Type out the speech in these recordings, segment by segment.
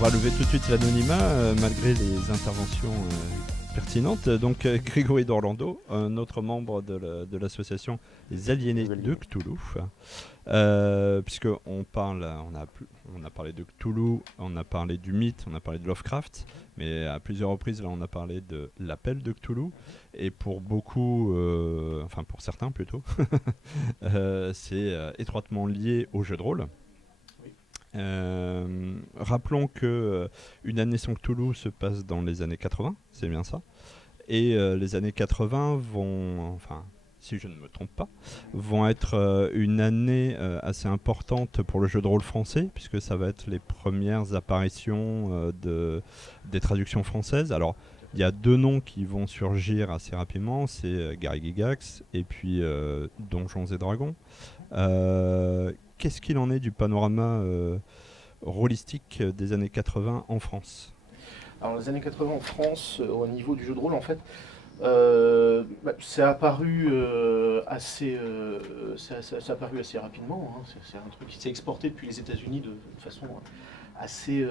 va lever tout de suite l'anonymat malgré les interventions pertinentes. Donc Grégory d'Orlando, un autre membre de l'association Les Aliénés de Cthulhu. Puisqu'on parle, on a parlé de Cthulhu, on a parlé du mythe, on a parlé de Lovecraft, mais à plusieurs reprises là on a parlé de l'appel de Cthulhu, et pour beaucoup, enfin pour certains plutôt, c'est étroitement lié au jeu de rôle. Rappelons que Une année sans Cthulhu se passe dans les années 80, c'est bien ça, et les années 80 vont, enfin si je ne me trompe pas, vont être une année assez importante pour le jeu de rôle français, puisque ça va être les premières apparitions des traductions françaises. Alors, il y a deux noms qui vont surgir assez rapidement, c'est Gary Gygax et puis Donjons et Dragons. Qu'est-ce qu'il en est du panorama rôlistique des années 80 en France ? Alors, les années 80 en France, au niveau du jeu de rôle, en fait, c'est apparu assez rapidement. Hein. C'est un truc qui s'est exporté depuis les États-Unis de façon assez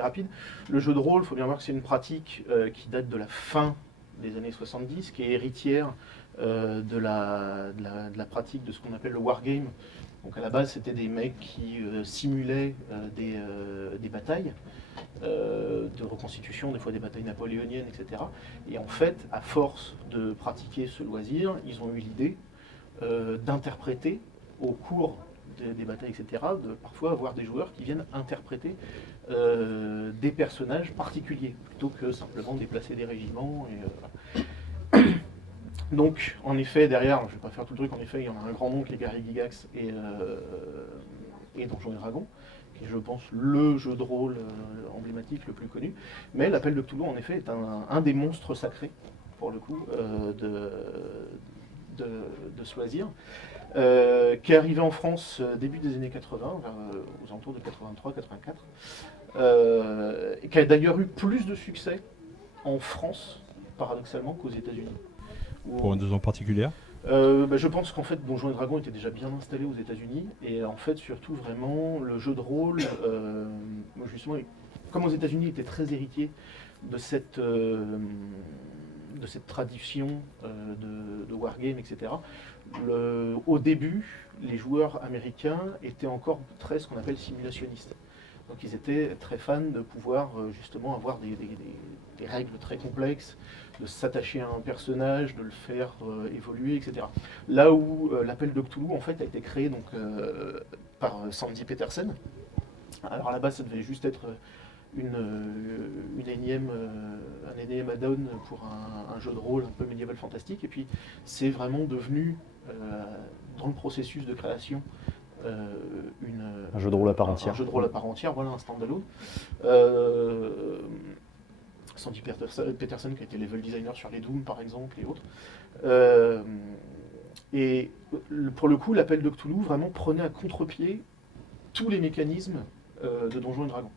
rapide. Le jeu de rôle, il faut bien voir que c'est une pratique qui date de la fin des années 70, qui est héritière de la pratique de ce qu'on appelle le wargame. Donc à la base, c'était des mecs qui simulaient des batailles de reconstitution, des fois des batailles napoléoniennes, etc. Et en fait, à force de pratiquer ce loisir, ils ont eu l'idée d'interpréter au cours des batailles, etc., de parfois avoir des joueurs qui viennent interpréter des personnages particuliers, plutôt que simplement déplacer des régiments. Donc, en effet, derrière, je ne vais pas faire tout le truc, en effet, il y en a un grand nom qui est Gary Gygax et Donjons et Dragons, qui est, je pense, le jeu de rôle emblématique le plus connu. Mais l'appel de Cthulhu, en effet, est un des monstres sacrés, pour le coup, de ce loisir, qui est arrivé en France début des années 80, aux alentours de 83-84, et qui a d'ailleurs eu plus de succès en France, paradoxalement, qu'aux États-Unis. Pour une raison particulière ? Je pense qu'en fait Donjons et Dragons était déjà bien installé aux États-Unis, et en fait surtout vraiment le jeu de rôle, justement, comme aux États-Unis était très héritier de cette tradition de wargame, etc. Au début, les joueurs américains étaient encore très ce qu'on appelle simulationnistes. Donc ils étaient très fans de pouvoir justement avoir des règles très complexes, de s'attacher à un personnage, de le faire évoluer, etc. Là où l'appel de Cthulhu en fait a été créé donc, par Sandy Petersen. Alors à la base ça devait juste être un énième add-on pour un jeu de rôle un peu médiéval fantastique, et puis c'est vraiment devenu dans le processus de création un jeu de rôle à part entière. Un jeu de rôle à part entière, voilà, un stand-alone. Sandy Petersen qui a été level designer sur les Doom par exemple et autres. Et pour le coup, l'appel de Cthulhu vraiment prenait à contre-pied tous les mécanismes de Donjons et Dragons.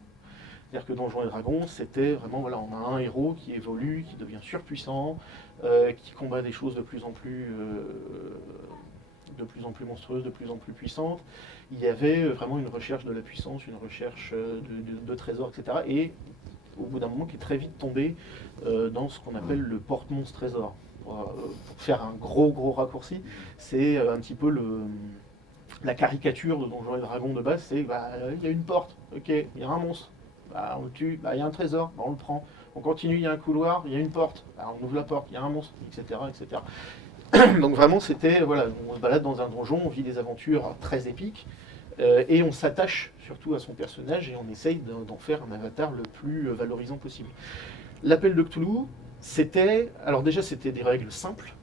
C'est-à-dire que Donjons et Dragons, c'était vraiment, voilà, on a un héros qui évolue, qui devient surpuissant, qui combat des choses de plus en plus monstrueuses, de plus en plus puissantes. Il y avait vraiment une recherche de la puissance, une recherche de trésors, etc. Et au bout d'un moment, qui est très vite tombé dans ce qu'on appelle le porte-monstre trésor. Pour faire un gros raccourci, c'est un petit peu la caricature de Donjons et Dragons de base, c'est il y a une porte, ok, il y a un monstre, on le tue, il y a un trésor, on le prend. On continue, il y a un couloir, il y a une porte, on ouvre la porte, il y a un monstre, etc. etc. Donc vraiment, c'était, voilà, on se balade dans un donjon, on vit des aventures très épiques, et on s'attache surtout à son personnage, et on essaye d'en faire un avatar le plus valorisant possible. L'appel de Cthulhu, alors déjà c'était des règles simples,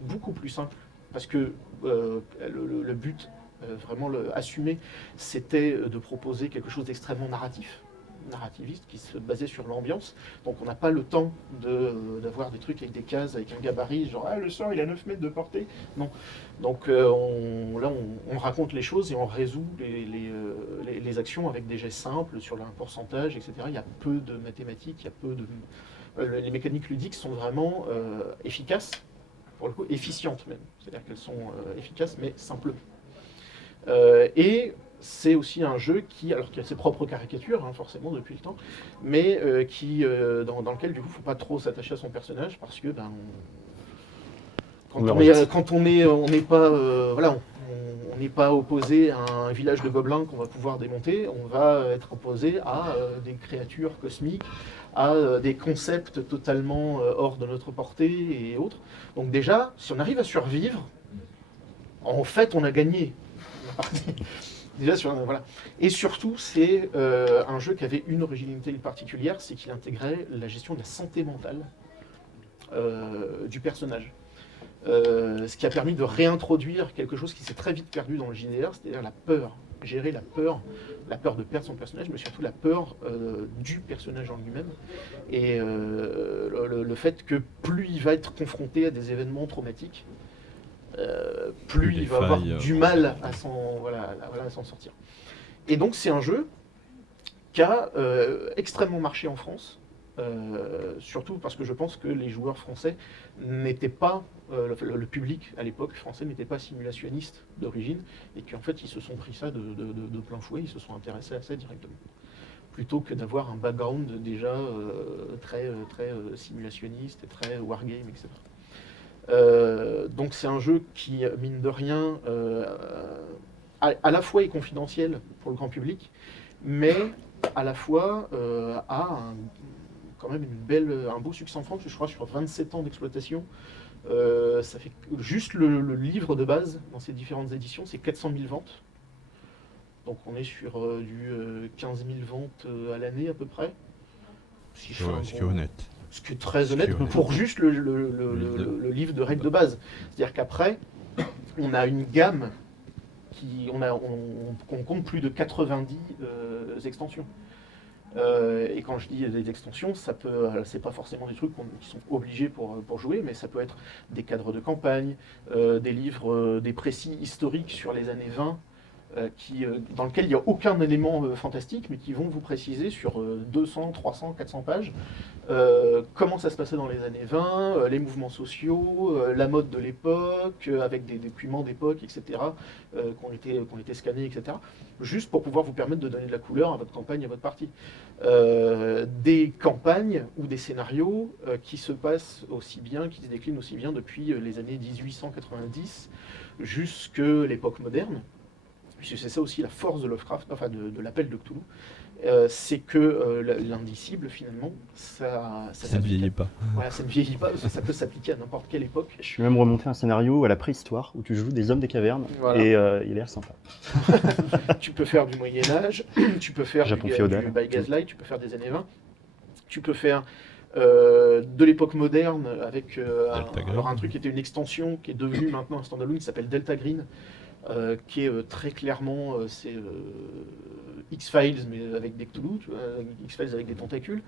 beaucoup plus simples, parce que le but, vraiment assumé, c'était de proposer quelque chose d'extrêmement narrativiste, qui se basait sur l'ambiance. Donc on n'a pas le temps d'avoir des trucs avec des cases, avec un gabarit, genre le sort il a 9 mètres de portée. Non. Donc on raconte les choses et on résout les actions avec des gestes simples sur un pourcentage, etc. Il y a peu de mathématiques, il y a peu de... les mécaniques ludiques sont vraiment efficaces, pour le coup efficientes même. C'est-à-dire qu'elles sont efficaces mais simplement. Et c'est aussi un jeu alors qui a ses propres caricatures, hein, forcément, depuis le temps, mais dans lequel, du coup, il ne faut pas trop s'attacher à son personnage, parce que quand on n'est pas, voilà, on n'est pas opposé à un village de gobelins qu'on va pouvoir démonter, on va être opposé à des créatures cosmiques, à des concepts totalement hors de notre portée et autres. Donc déjà, si on arrive à survivre, en fait, on a gagné. Déjà voilà. Et surtout, c'est un jeu qui avait une originalité particulière, c'est qu'il intégrait la gestion de la santé mentale du personnage. Ce qui a permis de réintroduire quelque chose qui s'est très vite perdu dans le JDR, c'est-à-dire la peur. Gérer la peur de perdre son personnage, mais surtout la peur du personnage en lui-même. Et le fait que plus il va être confronté à des événements traumatiques, plus il va avoir du mal à s'en sortir. Et donc c'est un jeu qui a extrêmement marché en France, surtout parce que je pense que les joueurs français n'étaient pas, le public à l'époque français n'était pas simulationniste d'origine, et qu'en fait ils se sont pris ça de plein fouet, ils se sont intéressés à ça directement, plutôt que d'avoir un background déjà très simulationniste et très wargame, etc. Donc c'est un jeu qui, mine de rien, à la fois est confidentiel pour le grand public, mais à la fois a quand même un beau succès en France, je crois, sur 27 ans d'exploitation. Ça fait juste le livre de base, dans ses différentes éditions, c'est 400 000 ventes. Donc on est sur du 15 000 ventes à l'année à peu près. Ce qui est honnête. Ce qui est très honnête pour juste le livre de règles de base. C'est-à-dire qu'après, on a une gamme on compte plus de 90 extensions. Et quand je dis des extensions, c'est pas forcément des trucs qui sont obligés pour jouer, mais ça peut être des cadres de campagne, des livres, des précis historiques sur les années 20, dans lequel il n'y a aucun élément fantastique, mais qui vont vous préciser sur 200, 300, 400 pages comment ça se passait dans les années 20, les mouvements sociaux, la mode de l'époque, avec des documents d'époque, etc., qui ont été scannés, etc., juste pour pouvoir vous permettre de donner de la couleur à votre campagne, à votre partie. Des campagnes ou des scénarios qui se passent aussi bien, qui se déclinent aussi bien depuis les années 1890 jusque l'époque moderne. Puisque c'est ça aussi la force de Lovecraft, enfin de l'appel de Cthulhu, c'est que l'indicible, finalement, ça ne vieillit pas. Voilà, ça ne vieillit pas, parce que ça peut s'appliquer à n'importe quelle époque. Je suis même remonté un scénario à la préhistoire, où tu joues des hommes des cavernes, voilà. Et il a l'air sympa. Tu peux faire du Moyen-Âge, tu peux faire Japon du By Gaslight, tu peux faire des années 20, tu peux faire de l'époque moderne, avec un truc qui était une extension, qui est devenu maintenant un standalone, qui s'appelle Delta Green, qui est très clairement c'est X-Files mais avec des Cthulhu, X-Files avec des tentacules.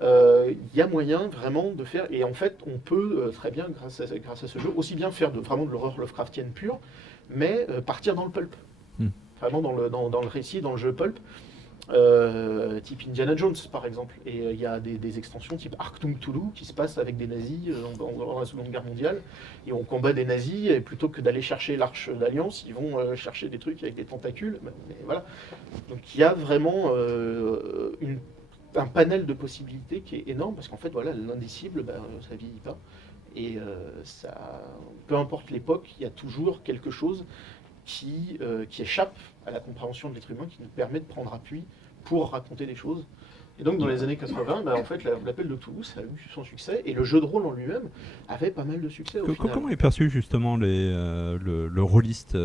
Il y a moyen vraiment de faire, et en fait on peut très bien grâce à ce jeu aussi bien faire vraiment de l'horreur Lovecraftienne pure, mais partir dans le pulp, vraiment dans le récit, dans le jeu pulp. Type Indiana Jones par exemple, et il y a des extensions type Arctum Cthulhu qui se passent avec des nazis dans la Seconde Guerre mondiale, et on combat des nazis, et plutôt que d'aller chercher l'Arche d'Alliance, ils vont chercher des trucs avec des tentacules, mais voilà. Donc il y a vraiment un panel de possibilités qui est énorme, parce qu'en fait voilà, l'indicible, ça vieillit pas, et peu importe l'époque, il y a toujours quelque chose qui échappe à la compréhension de l'être humain, qui nous permet de prendre appui pour raconter des choses. Et donc dans les années 80, en fait, l'appel de Cthulhu, ça a eu son succès, et le jeu de rôle en lui-même avait pas mal de succès au final. Comment est perçu justement le rôliste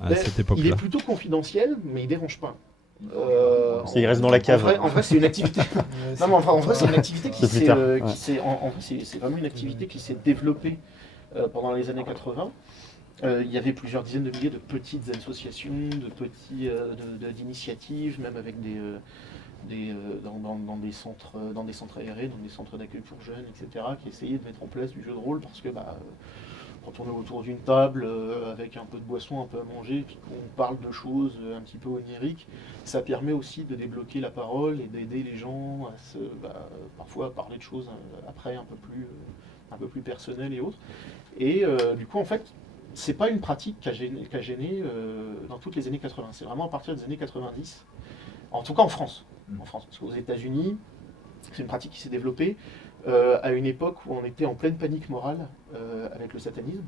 à cette époque-là? Il est plutôt confidentiel, mais il dérange pas. Il reste dans la cave. En vrai, c'est une activité. Non, mais en vrai, c'est une activité c'est vraiment une activité qui s'est développée pendant les années 80. Il y avait plusieurs dizaines de milliers de petites associations, d'initiatives, même avec dans des centres aérés, dans des centres d'accueil pour jeunes, etc., qui essayaient de mettre en place du jeu de rôle, parce que quand on est autour d'une table avec un peu de boisson, un peu à manger, puis qu'on parle de choses un petit peu oniriques, ça permet aussi de débloquer la parole et d'aider les gens à parfois à parler de choses après un peu plus personnelles et autres. Et du coup, en fait, c'est pas une pratique qui a gêné dans toutes les années 80. C'est vraiment à partir des années 90, en tout cas en France. Parce qu'aux États-Unis, c'est une pratique qui s'est développée à une époque où on était en pleine panique morale avec le satanisme.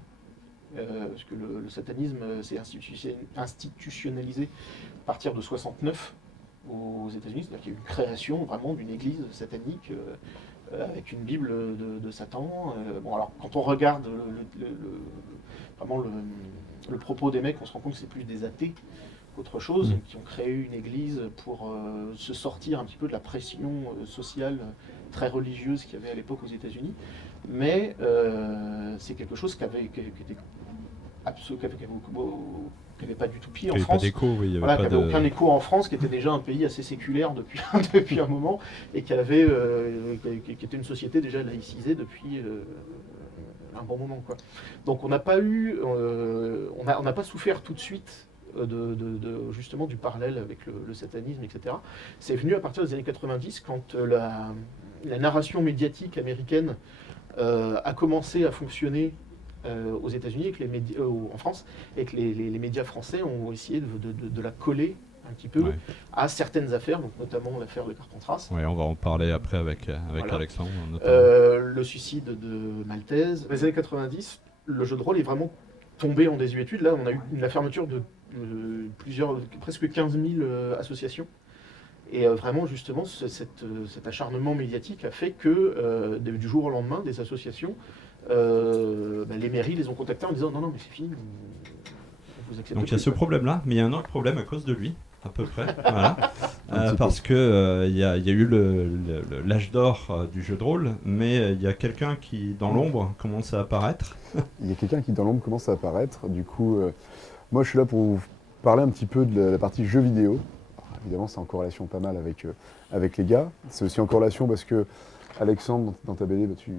Parce que le satanisme s'est institutionnalisé à partir de 69 aux États-Unis. C'est-à-dire qu'il y a eu une création vraiment d'une église satanique avec une Bible de Satan. Bon, alors quand on regarde vraiment le propos des mecs, on se rend compte que c'est plus des athées qu'autre chose, qui ont créé une église pour se sortir un petit peu de la pression sociale très religieuse qu'il y avait à l'époque aux États-Unis. Mais c'est quelque chose qui avait pas du tout pied en France. Qui n'avait aucun écho en France, qui était déjà un pays assez séculaire depuis un moment, et qui était une société déjà laïcisée depuis un bon moment, quoi. Donc on n'a pas souffert tout de suite justement du parallèle avec le satanisme, etc. C'est venu à partir des années 90, quand la narration médiatique américaine a commencé à fonctionner aux États-Unis, en France, et que les médias français ont essayé de la coller un petit peu à certaines affaires, donc notamment l'affaire de Carpentras. Oui, on va en parler après avec Alexandre. Le suicide de Maltese. Dans les années 90, le jeu de rôle est vraiment tombé en désuétude. Là, on a eu la fermeture de presque 15 000 associations. Et vraiment, justement, cet acharnement médiatique a fait que, du jour au lendemain, des associations, les mairies les ont contactés en disant « Non, mais c'est fini, vous acceptez ». Donc il y a ce problème-là, mais il y a un autre problème à cause de lui, à peu près. Voilà. Parce que il y a eu l'âge d'or du jeu de rôle, mais il y a quelqu'un qui, dans l'ombre, commence à apparaître. Il y a quelqu'un qui, dans l'ombre, commence à apparaître. Du coup, moi, je suis là pour vous parler un petit peu de la partie jeux vidéo. Alors, évidemment, c'est en corrélation pas mal avec les gars. C'est aussi en corrélation parce que Alexandre, dans ta BD, tu as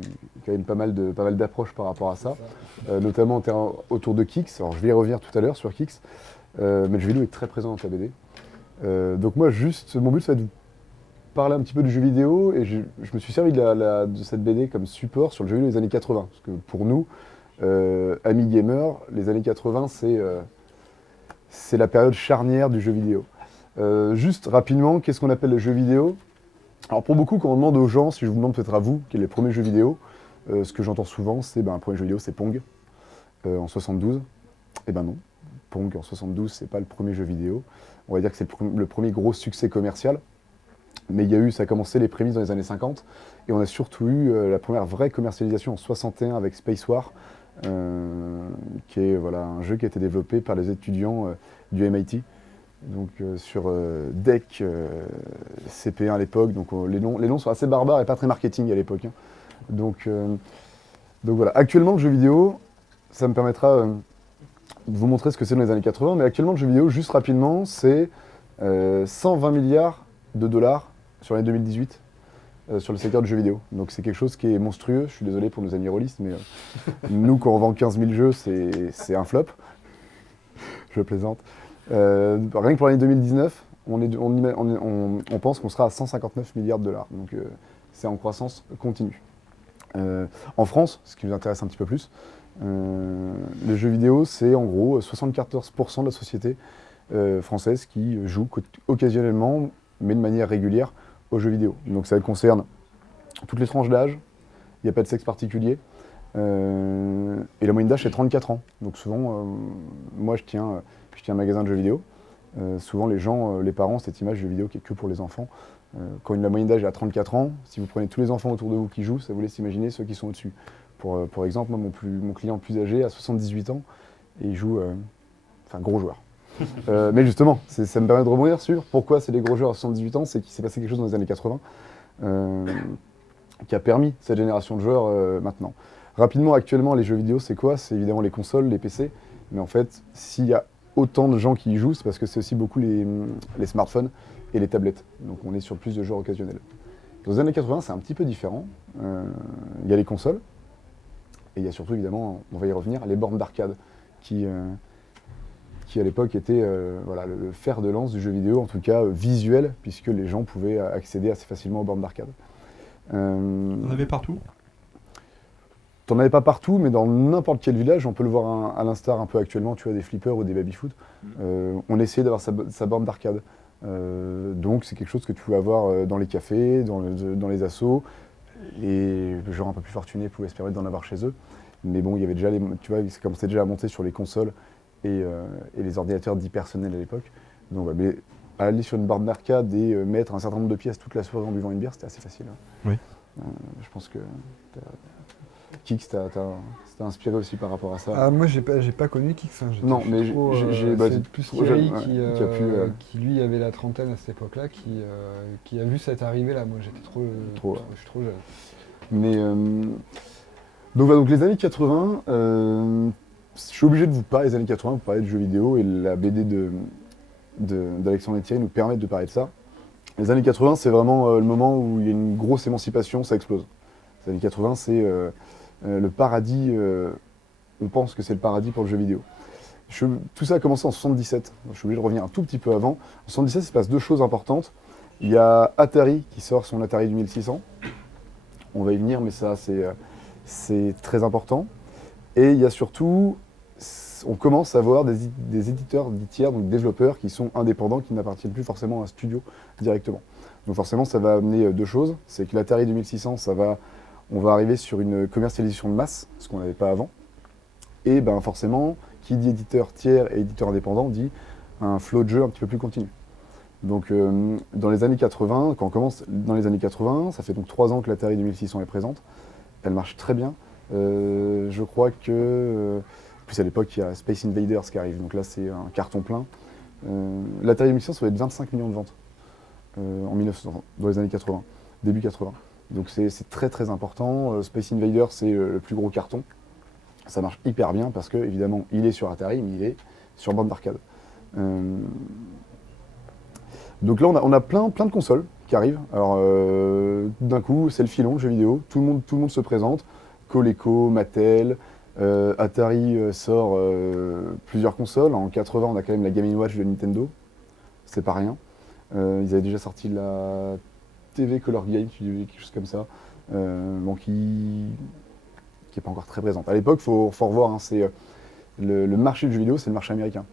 quand même pas mal d'approches par rapport à ça, notamment autour de Kix. Alors je vais y revenir tout à l'heure sur Kix, mais le jeu vidéo est très présent dans ta BD. Donc moi, mon but, ça va être de vous parler un petit peu du jeu vidéo, et je me suis servi de cette BD comme support sur le jeu vidéo des années 80. Parce que pour nous, amis gamers, les années 80, c'est la période charnière du jeu vidéo. Juste rapidement, qu'est-ce qu'on appelle le jeu vidéo ? Alors pour beaucoup, quand on demande aux gens, si je vous demande peut-être à vous, quel est le premier jeu vidéo, ce que j'entends souvent, c'est le premier jeu vidéo, c'est Pong, en 72. Eh ben non, Pong en 72, c'est pas le premier jeu vidéo. On va dire que c'est le premier gros succès commercial. Mais ça a commencé les prémices dans les années 50, et on a surtout eu la première vraie commercialisation en 61 avec Space War, qui est un jeu qui a été développé par les étudiants du MIT. Donc sur DEC, CP1 à l'époque, donc les noms sont assez barbares et pas très marketing à l'époque. Hein. Donc voilà, actuellement le jeu vidéo, ça me permettra de vous montrer ce que c'est dans les années 80, mais actuellement le jeu vidéo, juste rapidement, c'est 120 milliards de dollars sur l'année 2018 sur le secteur du jeu vidéo. Donc c'est quelque chose qui est monstrueux, je suis désolé pour nos amis rôlistes, mais nous quand on vend 15 000 jeux, c'est un flop. Je plaisante. Rien que pour l'année 2019, on pense qu'on sera à 159 milliards de dollars. Donc c'est en croissance continue. En France, ce qui nous intéresse un petit peu plus, les jeux vidéo, c'est en gros 74% de la société française qui joue occasionnellement, mais de manière régulière, aux jeux vidéo. Donc ça concerne toutes les tranches d'âge, il n'y a pas de sexe particulier. Et la moyenne d'âge, c'est 34 ans. Donc souvent, moi je tiens un magasin de jeux vidéo. Souvent les parents, cette image de jeux vidéo qui est que pour les enfants. Quand la moyenne d'âge est à 34 ans, si vous prenez tous les enfants autour de vous qui jouent, ça vous laisse imaginer ceux qui sont au-dessus. Pour exemple, moi, mon client le plus âgé a 78 ans et il joue, gros joueur. Mais justement, ça me permet de rebondir sur pourquoi c'est les gros joueurs à 78 ans, c'est qu'il s'est passé quelque chose dans les années 80 qui a permis cette génération de joueurs maintenant. Rapidement, actuellement, les jeux vidéo, c'est quoi? C'est évidemment les consoles, les PC, mais en fait, s'il y a autant de gens qui y jouent, c'est parce que c'est aussi beaucoup les smartphones et les tablettes. Donc on est sur plus de joueurs occasionnels. Dans les années 80, c'est un petit peu différent. Il y a les consoles, et il y a surtout, évidemment, on va y revenir, les bornes d'arcade, qui à l'époque étaient le fer de lance du jeu vidéo, en tout cas visuel, puisque les gens pouvaient accéder assez facilement aux bornes d'arcade. On avait partout? t'en avais pas partout, mais dans n'importe quel village, on peut le voir à l'instar un peu actuellement, tu vois, des flippers ou des baby-foot. On essayait d'avoir sa borne d'arcade. Donc c'est quelque chose que tu pouvais avoir dans les cafés, dans les assos. Les gens un peu plus fortunés pouvaient se permettre d'en avoir chez eux. Mais bon, il y avait déjà tu vois, ça commençait déjà à monter sur les consoles et les ordinateurs dits personnels à l'époque. Donc mais aller sur une borne d'arcade et mettre un certain nombre de pièces toute la soirée en buvant une bière, c'était assez facile. Oui. Je pense que Kix t'a inspiré aussi par rapport à ça. Ah, moi, j'ai pas connu Kix. Hein. Non, mais c'est plus Thierry jeune, qui, lui, avait la trentaine à cette époque-là, qui a vu cette arrivée-là. Moi, j'étais je suis trop jeune. Mais donc les années 80, je suis obligé de vous parler des années 80, vous parler de jeux vidéo, et la BD d'Alexandre et Thierry nous permet de parler de ça. Les années 80, c'est vraiment le moment où il y a une grosse émancipation, ça explose. Les années 80, c'est le paradis, on pense que c'est le paradis pour le jeu vidéo. Tout ça a commencé en 77, je suis obligé de revenir un tout petit peu avant. En 77, il se passe deux choses importantes. Il y a Atari qui sort son Atari 2600. On va y venir, mais ça, c'est très important. Et il y a surtout, on commence à avoir des éditeurs dits tiers, donc développeurs qui sont indépendants, qui n'appartiennent plus forcément à un studio directement. Donc forcément, ça va amener deux choses. C'est que l'Atari 2600, on va arriver sur une commercialisation de masse, ce qu'on n'avait pas avant. Et ben forcément, qui dit éditeur tiers et éditeur indépendant dit un flow de jeu un petit peu plus continu. Donc dans les années 80, quand on commence dans les années 80, ça fait donc 3 ans que l'Atari 2600 est présente. Elle marche très bien. Je crois que, en plus à l'époque, il y a Space Invaders qui arrive. Donc là, c'est un carton plein. L'Atari 2600, ça va être 25 millions de ventes dans les années 80, début 80. Donc c'est très très important. Space Invaders, c'est le plus gros carton. Ça marche hyper bien parce que, évidemment, il est sur Atari, mais il est sur bande d'arcade. Donc là, on a plein de consoles qui arrivent. Alors, d'un coup, c'est le filon, le jeu vidéo. Tout le monde se présente. Coleco, Mattel, Atari sort plusieurs consoles. En 80, on a quand même la Game & Watch de Nintendo. C'est pas rien. Ils avaient déjà sorti la TV Color Game, quelque chose comme ça, bon, qui n'est pas encore très présente. À l'époque, il faut revoir, hein, le marché du jeu vidéo, c'est le marché américain.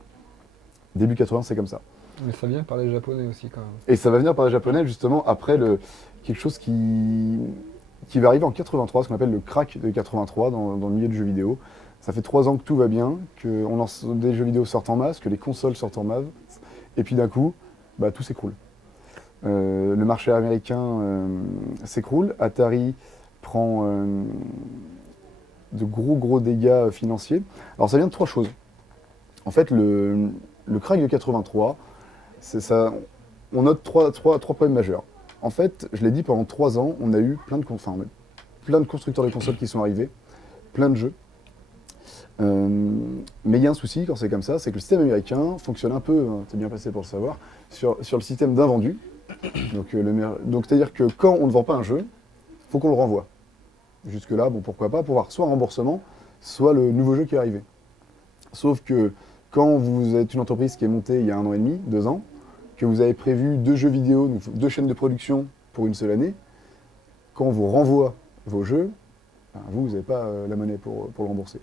Début 80, c'est comme ça. Mais ça vient par les japonais aussi quand même. Et ça va venir par les japonais justement après quelque chose qui va arriver en 83, ce qu'on appelle le crack de 83 dans le milieu du jeu vidéo. Ça fait 3 ans que tout va bien, que des jeux vidéo sortent en masse, que les consoles sortent en masse, et puis d'un coup, bah, tout s'écroule. Le marché américain s'écroule, Atari prend de gros dégâts financiers. Alors ça vient de 3 choses. En fait, le crack de 83, c'est ça, on note trois problèmes majeurs. En fait, je l'ai dit, pendant 3 ans, on a eu plein de constructeurs de consoles qui sont arrivés, plein de jeux. Mais il y a un souci quand c'est comme ça, c'est que le système américain fonctionne un peu, hein, c'est bien passé pour le savoir, sur le système d'invendu. Donc c'est-à-dire que quand on ne vend pas un jeu, il faut qu'on le renvoie. Jusque-là, bon, pourquoi pas, pour avoir soit un remboursement, soit le nouveau jeu qui est arrivé. Sauf que quand vous êtes une entreprise qui est montée il y a 1 an et demi, 2 ans, que vous avez prévu 2 jeux vidéo, donc 2 chaînes de production pour une seule année, quand on vous renvoie vos jeux, ben, vous n'avez pas la monnaie pour le rembourser.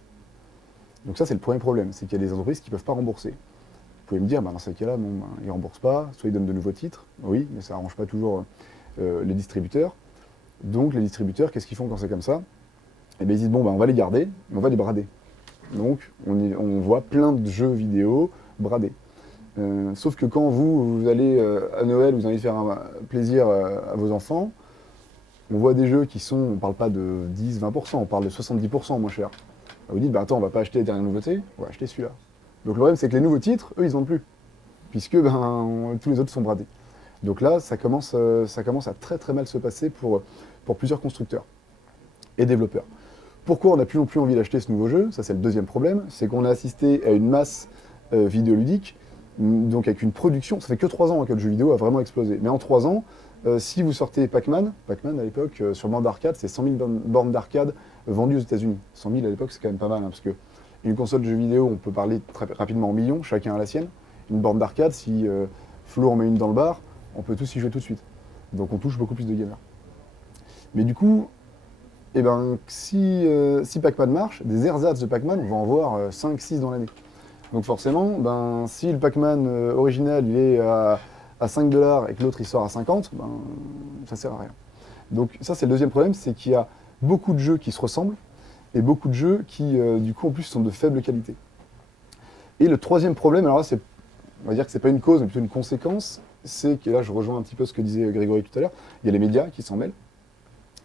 Donc ça, c'est le premier problème, c'est qu'il y a des entreprises qui ne peuvent pas rembourser. Vous pouvez me dire, ben, dans ce cas-là, bon, ben, ils ne remboursent pas, soit ils donnent de nouveaux titres, oui, mais ça n'arrange pas toujours les distributeurs. Donc les distributeurs, qu'est-ce qu'ils font quand c'est comme ça? Eh bien, ils disent, bon, ben, on va les garder, mais on va les brader. Donc on voit plein de jeux vidéo bradés. Sauf que quand vous allez à Noël, vous avez envie de faire un plaisir à vos enfants, on voit des jeux qui sont, on ne parle pas de 10-20%, on parle de 70% moins cher. Vous dites, bah attends, on va pas acheter les dernières nouveautés, on va acheter celui-là. Donc le problème, c'est que les nouveaux titres, eux, ils ne vendent plus, puisque tous les autres sont bradés. Donc là, ça commence à très mal se passer pour plusieurs constructeurs et développeurs. Pourquoi on n'a plus non plus envie d'acheter ce nouveau jeu? Ça, c'est le deuxième problème, c'est qu'on a assisté à une masse vidéoludique, donc avec une production, ça fait que 3 ans que le jeu vidéo a vraiment explosé. Mais en 3 ans, si vous sortez Pac-Man à l'époque, sur bande d'arcade, c'est 100 000 bornes d'arcade vendues aux États-Unis. 100 000 à l'époque, c'est quand même pas mal, hein, parce qu'une console de jeu vidéo, on peut parler très rapidement en millions, chacun a la sienne. Une borne d'arcade, si Flo en met une dans le bar, on peut tous y jouer tout de suite. Donc on touche beaucoup plus de gamers. Mais du coup, et ben si Pac-Man marche, des ersatz de Pac-Man, on va en voir 5-6 dans l'année. Donc forcément, ben, si le Pac-Man original il est à 5 $ et que l'autre il sort à 50, ben, ça sert à rien. Donc ça c'est le deuxième problème, c'est qu'il y a beaucoup de jeux qui se ressemblent et beaucoup de jeux qui du coup en plus sont de faible qualité. Et le troisième problème, alors là on va dire que c'est pas une cause mais plutôt une conséquence, c'est que là je rejoins un petit peu ce que disait Grégory tout à l'heure, il y a les médias qui s'en mêlent.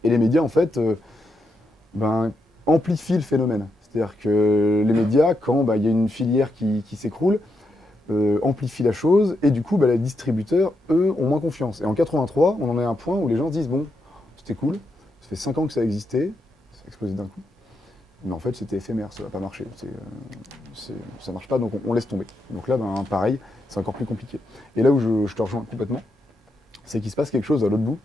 Et les médias en fait amplifient le phénomène. C'est-à-dire que les médias, quand il y a une filière qui s'écroule, amplifient la chose, et du coup, les distributeurs, eux, ont moins confiance. Et en 83, on en est à un point où les gens se disent, bon, c'était cool, ça fait 5 ans que ça existait, ça a explosé d'un coup, mais en fait, c'était éphémère, ça va pas marcher, ça marche pas, donc on laisse tomber. Donc là, pareil, c'est encore plus compliqué. Et là où je te rejoins complètement, c'est qu'il se passe quelque chose à l'autre bout,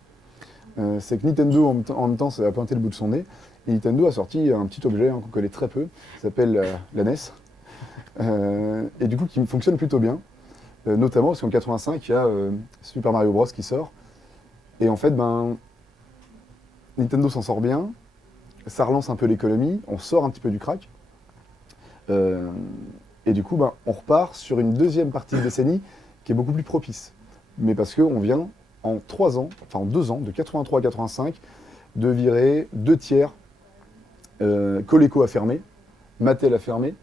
c'est que Nintendo, en même temps, ça a pointé le bout de son nez, et Nintendo a sorti un petit objet qu'on connaît très peu, qui s'appelle la NES, et du coup qui fonctionne plutôt bien, notamment parce qu'en 85, il y a Super Mario Bros qui sort, et en fait, Nintendo s'en sort bien, ça relance un peu l'économie, on sort un petit peu du crack, et du coup, on repart sur une deuxième partie de décennie qui est beaucoup plus propice, mais parce qu'on vient en 3 ans, enfin en 2 ans, de 83 à 85, de virer 2 tiers. Coleco a fermé, Mattel a fermé,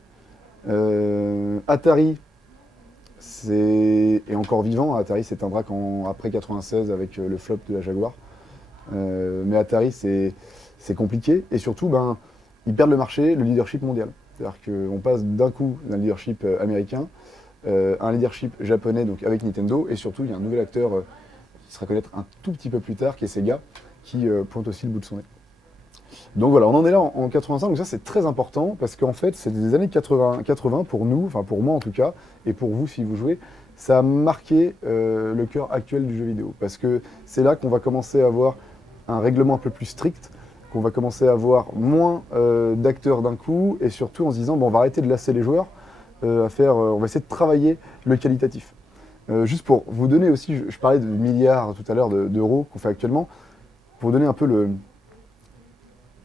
Atari est encore vivant, Atari s'éteindra après 96 avec le flop de la Jaguar, mais Atari c'est compliqué, et surtout ils perdent le marché, le leadership mondial. C'est-à-dire qu'on passe d'un coup d'un leadership américain à un leadership japonais, donc avec Nintendo, et surtout il y a un nouvel acteur qui sera connaître un tout petit peu plus tard, qui est Sega, qui pointe aussi le bout de son nez. Donc voilà, on en est là en 85, donc ça c'est très important, parce qu'en fait c'est des années 80 pour nous, enfin pour moi en tout cas, et pour vous si vous jouez, ça a marqué le cœur actuel du jeu vidéo, parce que c'est là qu'on va commencer à avoir un règlement un peu plus strict, qu'on va commencer à avoir moins d'acteurs d'un coup, et surtout en se disant, on va arrêter de lasser les joueurs, on va essayer de travailler le qualitatif. Juste pour vous donner aussi, je parlais de milliards tout à l'heure d'euros qu'on fait actuellement, pour vous donner un peu le...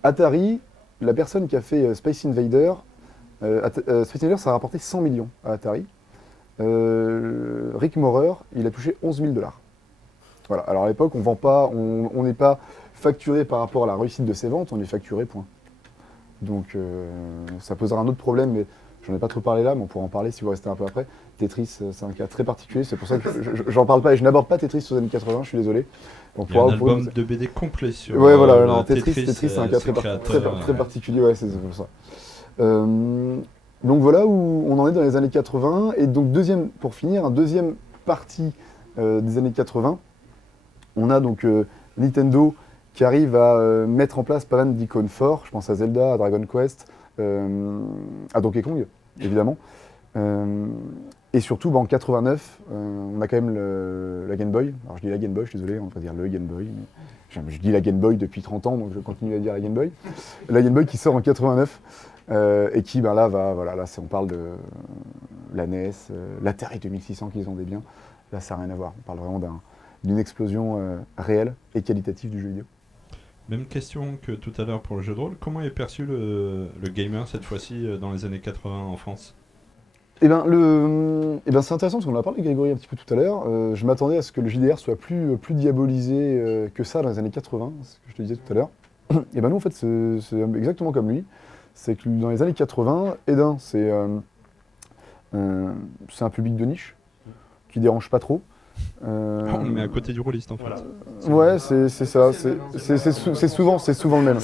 Atari, la personne qui a fait Space Invader, Space Invader ça a rapporté 100 millions à Atari. Rick Maurer, il a touché 11 000 $. Voilà. Alors à l'époque, on n'est pas facturé par rapport à la réussite de ses ventes, on est facturé, point. Donc ça posera un autre problème, mais j'en ai pas trop parlé là, mais on pourra en parler si vous restez un peu après. Tetris, c'est un cas très particulier, c'est pour ça que j'en parle pas et je n'aborde pas Tetris aux années 80, je suis désolé. Il y a un album de BD complet sur ouais, voilà, Tetris c'est un cas très particulier, ouais, c'est pour ça. Donc voilà où on en est dans les années 80, et donc pour finir, deuxième partie des années 80, on a donc Nintendo qui arrive à mettre en place pas mal d'icônes forts, je pense à Zelda, à Dragon Quest, à Donkey Kong, évidemment. Et surtout, en 89, on a quand même la Game Boy. Alors je dis la Game Boy, je suis désolé, on va pas dire le Game Boy. Je dis la Game Boy depuis 30 ans, donc je continue à dire la Game Boy. La Game Boy qui sort en 89, et qui, là, on parle de la NES, l'Atari 2600 qu'ils ont des biens. Là, ça n'a rien à voir. On parle vraiment d'une explosion réelle et qualitative du jeu vidéo. Même question que tout à l'heure pour le jeu de rôle. Comment est perçu le gamer cette fois-ci dans les années 80 en France ? C'est intéressant parce qu'on en a parlé avec Grégory un petit peu tout à l'heure. Je m'attendais à ce que le JDR soit plus diabolisé que ça dans les années 80, ce que je te disais tout à l'heure. Et nous en fait c'est exactement comme lui. C'est que dans les années 80, c'est un public de niche qui dérange pas trop. On le met à côté du rôliste en fait. Voilà. Ouais, c'est ça. C'est souvent le même.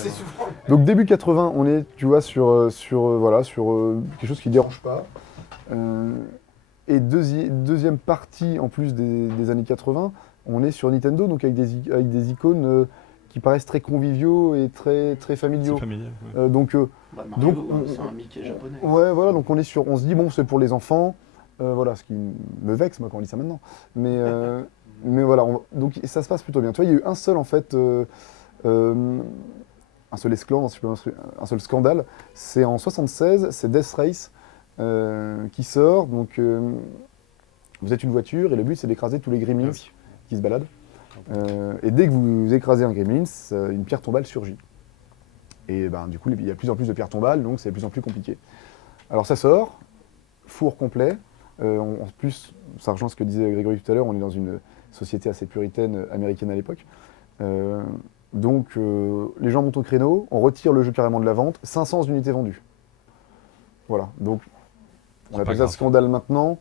Donc début 80, on est, tu vois, sur quelque chose qui dérange pas. Et deuxième partie en plus des années 80, on est sur Nintendo, donc avec des icônes qui paraissent très conviviaux et très familiaux. C'est familial. Ouais. C'est un Mickey japonais. Ouais, voilà, donc on se dit bon, c'est pour les enfants. Voilà, ce qui me vexe moi quand on lit ça maintenant. Mais voilà, donc ça se passe plutôt bien. Tu vois, il y a eu un seul en fait, un seul scandale. C'est en 76, c'est Death Race qui sort. Donc vous êtes une voiture et le but c'est d'écraser tous les gremlins qui se baladent. Et dès que vous écrasez un gremlin, une pierre tombale surgit. Et ben, du coup, il y a de plus en plus de pierres tombales, donc c'est de plus en plus compliqué. Alors ça sort, four complet. En plus, ça rejoint ce que disait Grégory tout à l'heure, on est dans une société assez puritaine américaine à l'époque. Donc les gens montent au créneau, on retire le jeu carrément de la vente, 500 unités vendues. Voilà, donc on appelle ça scandale maintenant.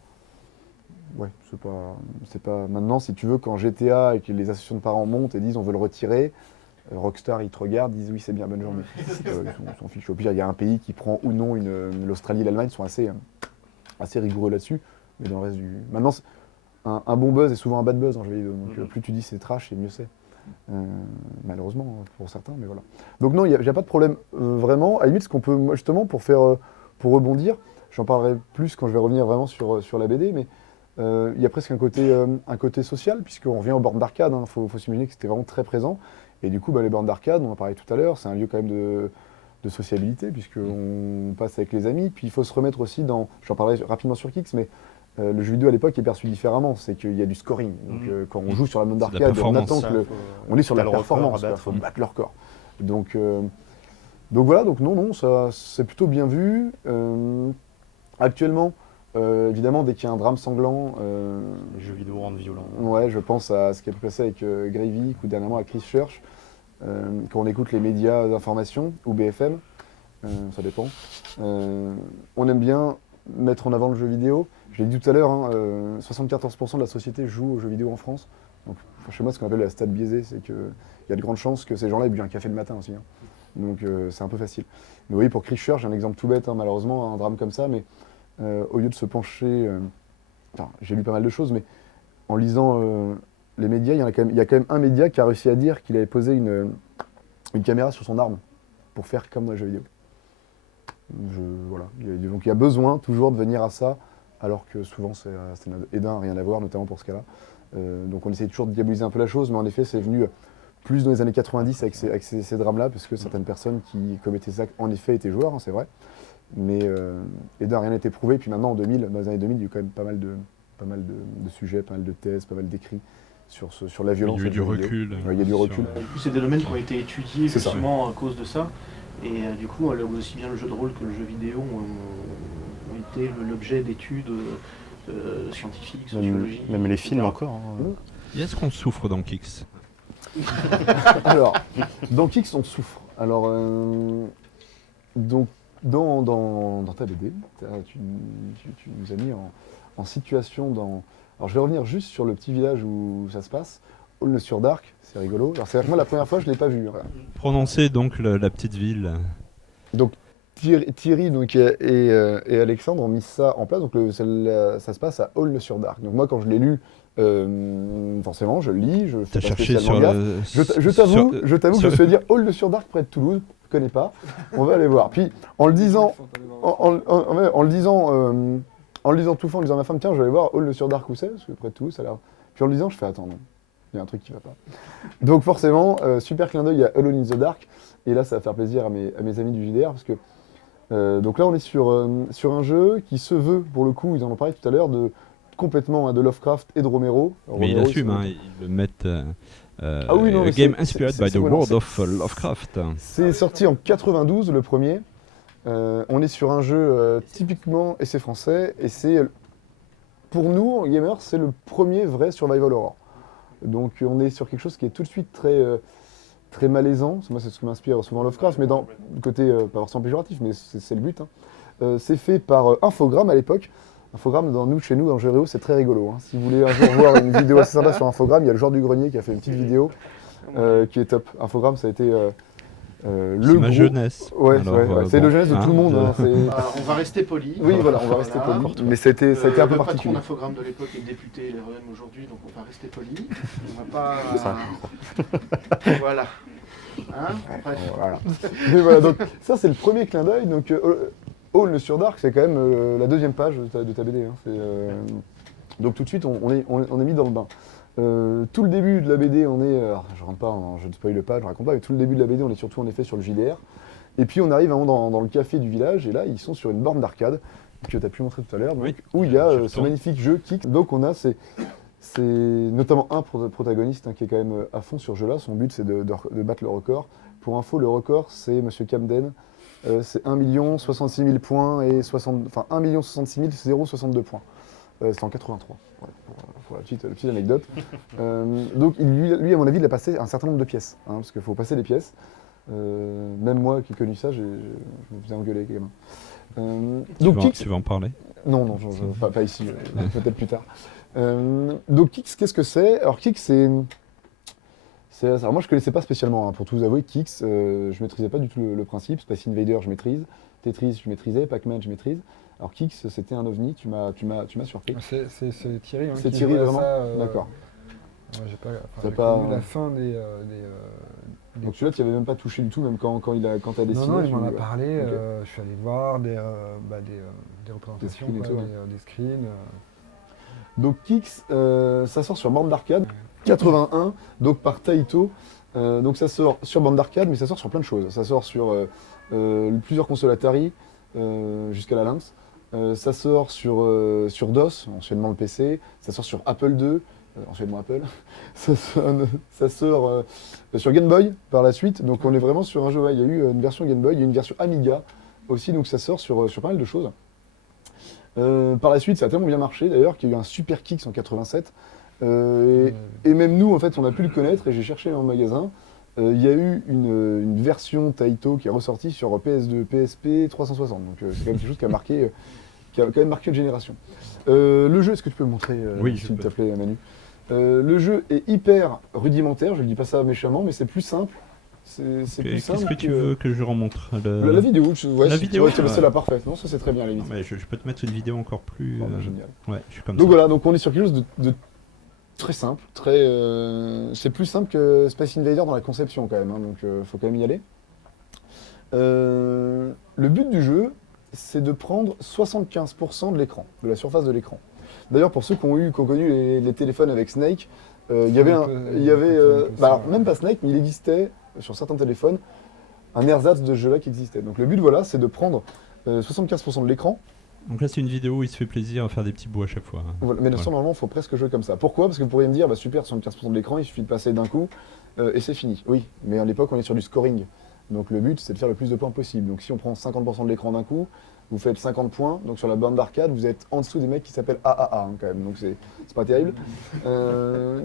Ouais, c'est pas maintenant, si tu veux, quand GTA et que les associations de parents montent et disent on veut le retirer, Rockstar, ils te regardent, disent oui, c'est bien, bonne journée. Ils s'en fichent. Au pire, il y a un pays qui prend ou non l'Australie et l'Allemagne sont assez rigoureux là-dessus. Mais dans le reste du. Maintenant, un bon buzz est souvent un bad buzz en jeu vidéo. Donc plus tu dis c'est trash, et mieux c'est. Malheureusement pour certains, mais voilà. Donc non, il n'y a pas de problème vraiment. À la limite, ce qu'on peut, moi, justement, pour rebondir, j'en parlerai plus quand je vais revenir vraiment sur la BD, mais il y a presque un côté social, puisqu'on revient aux bornes d'arcade. Il faut s'imaginer que c'était vraiment très présent. Et du coup, les bornes d'arcade, on en parlait tout à l'heure, c'est un lieu quand même de sociabilité, puisqu'on passe avec les amis. Puis il faut se remettre aussi dans, j'en parlerai rapidement sur Kix, mais le jeu vidéo à l'époque est perçu différemment, c'est qu'il y a du scoring. Donc quand on joue sur la borne d'arcade, on attend on est sur la performance, il faut battre le record. Donc voilà, donc non, ça c'est plutôt bien vu. Actuellement, évidemment, dès qu'il y a un drame sanglant... les jeux vidéo rendent violents. Ouais, je pense à ce qui a pu passer avec Greivik ou dernièrement à Christchurch. Quand on écoute les médias d'information, ou BFM, ça dépend. On aime bien mettre en avant le jeu vidéo. Je l'ai dit tout à l'heure, 74% de la société joue aux jeux vidéo en France. Donc chez moi, ce qu'on appelle la stat biaisée, c'est qu'il y a de grandes chances que ces gens-là aient bu un café le matin aussi. Donc c'est un peu facile. Mais oui, pour Christchurch, j'ai un exemple tout bête, malheureusement, un drame comme ça, mais au lieu de se pencher... j'ai lu pas mal de choses, mais en lisant les médias, il y a quand même un média qui a réussi à dire qu'il avait posé une caméra sur son arme pour faire comme dans les jeux vidéo. Voilà. Donc il y a besoin toujours de venir à ça, alors que souvent c'est n'a rien à voir, notamment pour ce cas-là. Donc on essaie toujours de diaboliser un peu la chose, mais en effet c'est venu plus dans les années 90 avec ces drames-là, parce que certaines personnes qui commettaient ça, en effet, étaient joueurs, c'est vrai. Mais rien n'a été prouvé. Puis maintenant, dans les années 2000, il y a eu quand même pas mal de sujets, pas mal de thèses, pas mal d'écrits sur la violence. Il y a eu du recul. Il y a du recul. C'est des domaines qui ont été étudiés effectivement à cause de ça. Et du coup, aussi bien le jeu de rôle que le jeu vidéo ont été l'objet d'études scientifiques, sociologiques. Même les films encore. Et est-ce qu'on souffre dans Kix? Alors, dans Kix, on souffre. Alors, donc, dans ta BD, tu nous as mis en situation dans... Alors, je vais revenir juste sur le petit village où ça se passe. Aulne-sur-Dark, c'est rigolo. Alors, c'est moi, la première fois, je ne l'ai pas vu. Prononcez donc la petite ville. Donc, Thierry et Alexandre ont mis ça en place. Donc, ça se passe à Aulne-sur-Dark. Donc, moi, quand je l'ai lu, forcément, je le lis. Je fais pas cherché spécialement gaffe. Je t'avoue que je me suis dit Aulne-sur-Dark près de Toulouse. Je connais pas. On va aller voir. Puis, en le disant tout fort, en disant à ma femme, tiens, je vais aller voir Aulne-sur-Dark où c'est, parce que près de Toulouse, ça a l'air. Puis en le disant, je fais attends, non, il y a un truc qui va pas. Donc forcément, super clin d'œil à Alone in the Dark. Et là, ça va faire plaisir à mes amis du JDR, parce que donc là, on est sur un jeu qui se veut, pour le coup, ils en ont parlé tout à l'heure, complètement de Lovecraft et de Romero. Mais il assume, ils le mettent. A game inspired by the world of Lovecraft. C'est sorti en 92, le premier. On est sur un jeu typiquement essai français, et c'est, pour nous, gamers, c'est le premier vrai survival horror. Donc on est sur quelque chose qui est tout de suite très malaisant. Moi, c'est ce qui m'inspire souvent Lovecraft, mais dans le côté, pas forcément péjoratif, mais c'est le but. C'est fait par Infogrames à l'époque. Infogrames, chez nous, dans Jeuréo, c'est très rigolo. Si vous voulez un jour voir une vidéo assez sympa sur Infogrames, il y a le joueur du grenier qui a fait une petite vidéo qui est top. Infogrames, ça a été c'est ma jeunesse. Ouais, c'est le jeunesse de tout le monde. On va rester poli. Oui, voilà, on va rester poli. Mais ça a été un peu particulier. Le patron d'Infogrames de l'époque est député LREM aujourd'hui, donc on va rester poli. On va pas... Voilà. Voilà. Mais voilà, donc ça c'est le premier clin d'œil. Donc Aulne-sur-Dark, c'est quand même la deuxième page de ta BD. Donc tout de suite, on est mis dans le bain. Tout le début de la BD, on est... je rentre pas, je ne spoile pas, je raconte pas, mais tout le début de la BD, on est surtout en effet sur le JDR. Et puis on arrive dans le café du village, et là, ils sont sur une borne d'arcade, que tu as pu montrer tout à l'heure, où il y a ce magnifique jeu Kix. Donc on a C'est notamment un protagoniste qui est quand même à fond sur ce jeu-là. Son but, c'est de battre le record. Pour info, le record, c'est Monsieur Camden. C'est 1 066 000 points et 1 066 062 points. C'est en 83, pour la petite anecdote. Donc lui, à mon avis, il a passé un certain nombre de pièces, parce qu'il faut passer les pièces. Même moi qui ai connu ça, je me faisais engueuler avec les gamins. Tu vas en parler? Non, pas ici, peut-être plus tard. Donc Kix, qu'est-ce que c'est? Alors Kix, alors moi je connaissais pas spécialement, pour tout vous avouer. Kix, je maîtrisais pas du tout le principe. Space Invader, je maîtrise. Tetris, je maîtrisais. Pac-Man, je maîtrise. Alors Kix, c'était un ovni, tu m'as surpris. C'est Thierry c'est qui Thierry, jouait à vraiment ça, D'accord. Moi, T'as j'ai pas- connu la fin des Donc celui-là, tu n'y avais même pas touché du tout, même quand t'as dessiné. Non, il tu- m'en a ouais. parlé, Ok. je suis allé voir des représentations, screens et tout, ouais. des screens. Donc Kix, ça sort sur borne d'arcade, 81, donc par Taito. Donc ça sort sur borne d'arcade, mais ça sort sur plein de choses. Ça sort sur plusieurs consoles Atari, jusqu'à la Lynx. Ça sort sur DOS, anciennement le PC. Ça sort sur Apple II, anciennement Apple. Ça sort sur Game Boy par la suite. Donc on est vraiment sur un jeu. Ouais, il y a eu une version Game Boy, il y a une version Amiga aussi. Donc ça sort sur pas mal de choses. Par la suite, ça a tellement bien marché d'ailleurs qu'il y a eu un Super Kix en 87. Et même nous, en fait, on a pu le connaître et j'ai cherché dans le magasin. Il y a eu une version Taito qui est ressortie sur PS2, PSP 360. Donc c'est quand même quelque chose qui a marqué, qui a quand même marqué une génération. Le jeu, est-ce que tu peux me montrer, Oui, je s'il peux. te plaît, Manu? Le jeu est hyper rudimentaire, je ne dis pas ça méchamment, mais c'est plus simple. C'est plus simple. Qu'est-ce que tu veux que je remontre La vidéo, ouais, La vidéo, c'est ouais. la parfaite. Non, ça c'est très bien, la limite. Ouais, je peux te mettre une vidéo encore plus. Bon, bah, génial. Ouais, je suis comme Donc ça. voilà, donc on est sur quelque chose de très simple, c'est plus simple que Space Invader dans la conception quand même, donc faut quand même y aller. Le but du jeu, c'est de prendre 75% de l'écran, de la surface de l'écran. D'ailleurs, pour ceux qui ont connu les téléphones avec Snake, il y avait alors, même pas Snake, mais il existait sur certains téléphones un ersatz de ce jeu-là qui existait. Donc le but, voilà, c'est de prendre 75% de l'écran. Donc là, c'est une vidéo où il se fait plaisir à faire des petits bouts à chaque fois. Voilà, mais normalement, il faut presque jouer comme ça. Pourquoi? Parce que vous pourriez me dire, bah, super, 75% de l'écran, il suffit de passer d'un coup et c'est fini. Oui, mais à l'époque, on est sur du scoring. Donc le but, c'est de faire le plus de points possible. Donc si on prend 50% de l'écran d'un coup, vous faites 50 points. Donc sur la bande d'arcade, vous êtes en dessous des mecs qui s'appellent AAA quand même. Donc c'est pas terrible.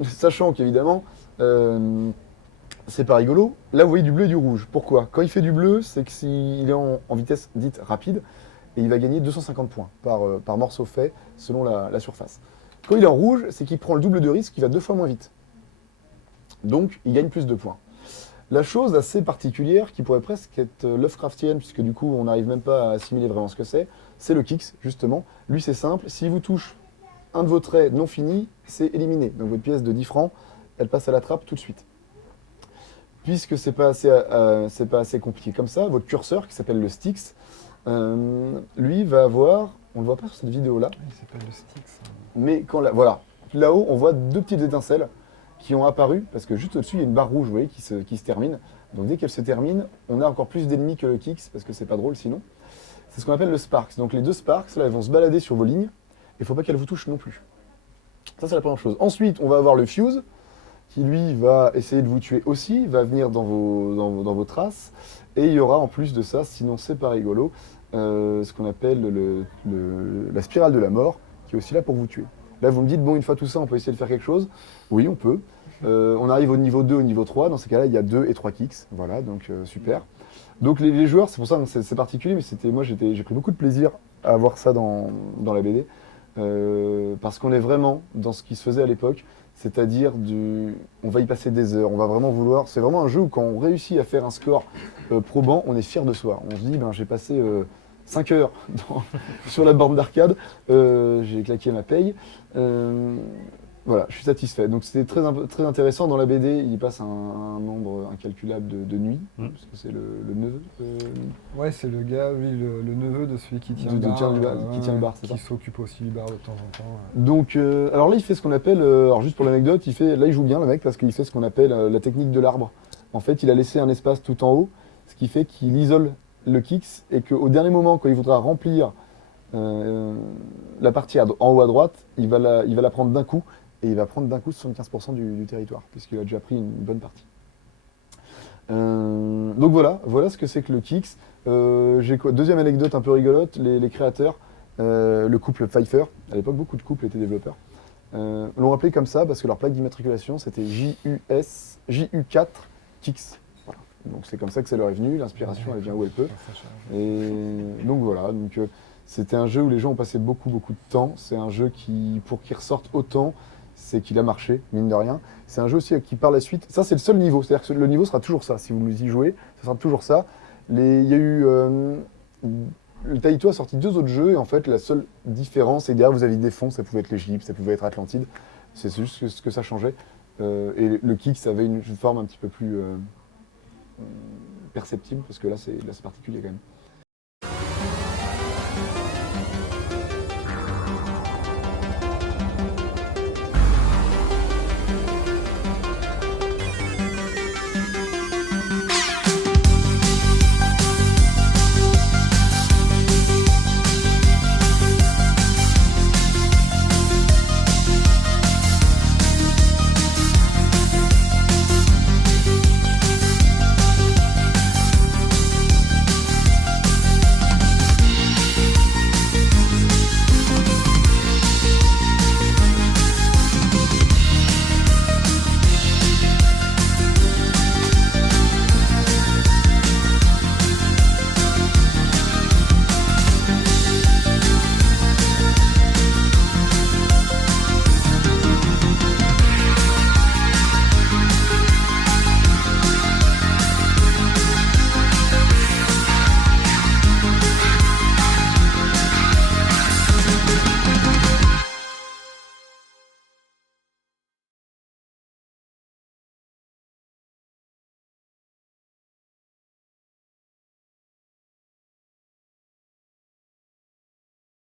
Sachant qu'évidemment, c'est pas rigolo. Là, vous voyez du bleu et du rouge. Pourquoi? Quand il fait du bleu, c'est qu'il est en vitesse dite rapide. Et il va gagner 250 points par morceau fait, selon la surface. Quand il est en rouge, c'est qu'il prend le double de risque, il va 2 fois moins vite. Donc, il gagne plus de points. La chose assez particulière, qui pourrait presque être Lovecraftienne, puisque du coup, on n'arrive même pas à assimiler vraiment ce que c'est le Kix, justement. Lui, c'est simple, s'il vous touche un de vos traits non finis, c'est éliminé. Donc, votre pièce de 10 francs, elle passe à la trappe tout de suite. Puisque c'est pas assez compliqué comme ça, votre curseur, qui s'appelle le Styx, lui va avoir, on le voit pas sur cette vidéo là, Il s'appelle le Styx. mais voilà, là-haut on voit 2 petites étincelles qui ont apparu, parce que juste au-dessus il y a une barre rouge, vous voyez, qui se termine. Donc dès qu'elle se termine, on a encore plus d'ennemis que le Kix, parce que c'est pas drôle sinon. C'est ce qu'on appelle le Sparks. Donc les 2 Sparks, là, elles vont se balader sur vos lignes, et il faut pas qu'elles vous touchent non plus. Ça c'est la première chose. Ensuite, on va avoir le Fuse, qui lui va essayer de vous tuer aussi, va venir dans vos traces, et il y aura en plus de ça, sinon c'est pas rigolo, ce qu'on appelle la spirale de la mort, qui est aussi là pour vous tuer. Là, vous me dites, bon, une fois tout ça, on peut essayer de faire quelque chose. Oui, on peut. On arrive au niveau 2, au niveau 3. Dans ces cas-là, il y a 2 et 3 kicks. Voilà, donc super. Donc les joueurs, c'est pour ça que c'est particulier, mais moi, j'ai pris beaucoup de plaisir à avoir ça dans la BD. Parce qu'on est vraiment dans ce qui se faisait à l'époque. C'est-à-dire, on va y passer des heures, on va vraiment vouloir... C'est vraiment un jeu où quand on réussit à faire un score probant, on est fier de soi. On se dit, ben, j'ai passé 5 heures sur la borne d'arcade, j'ai claqué ma paye. Voilà, je suis satisfait. Donc c'était très intéressant. Dans la BD, il passe un nombre incalculable de nuits, parce que c'est le neveu. Ouais, c'est le gars, lui, le neveu de celui qui tient qui le bar. tient le bar, c'est ça. Qui s'occupe aussi du bar de temps en temps. Donc, alors là, il fait ce qu'on appelle, alors juste pour l'anecdote, il joue bien le mec parce qu'il fait ce qu'on appelle la technique de l'arbre. En fait, il a laissé un espace tout en haut, ce qui fait qu'il isole le Kix et qu'au dernier moment, quand il voudra remplir la partie en haut à droite, il va la prendre d'un coup. et il va prendre d'un coup 75% du territoire, puisqu'il a déjà pris une bonne partie. Donc voilà ce que c'est que le Kix. Deuxième anecdote un peu rigolote, les créateurs, le couple Pfeiffer, à l'époque beaucoup de couples étaient développeurs, l'ont appelé comme ça parce que leur plaque d'immatriculation c'était JU4 Kix. Voilà. Donc c'est comme ça que ça leur est venu, l'inspiration elle vient où elle peut. Et donc voilà, c'était un jeu où les gens ont passé beaucoup de temps, c'est un jeu qui, pour qu'il ressorte autant, c'est qu'il a marché, mine de rien. C'est un jeu aussi qui, par la suite, ça c'est le seul niveau, c'est-à-dire que le niveau sera toujours ça, si vous y jouez, ça sera toujours ça. Il y a eu... le Taito a sorti 2 autres jeux, et en fait la seule différence, c'est que derrière vous aviez des fonds, ça pouvait être l'Égypte, ça pouvait être Atlantide, c'est juste ce que ça changeait. Et le Kix avait une forme un petit peu plus perceptible, parce que là c'est particulier quand même.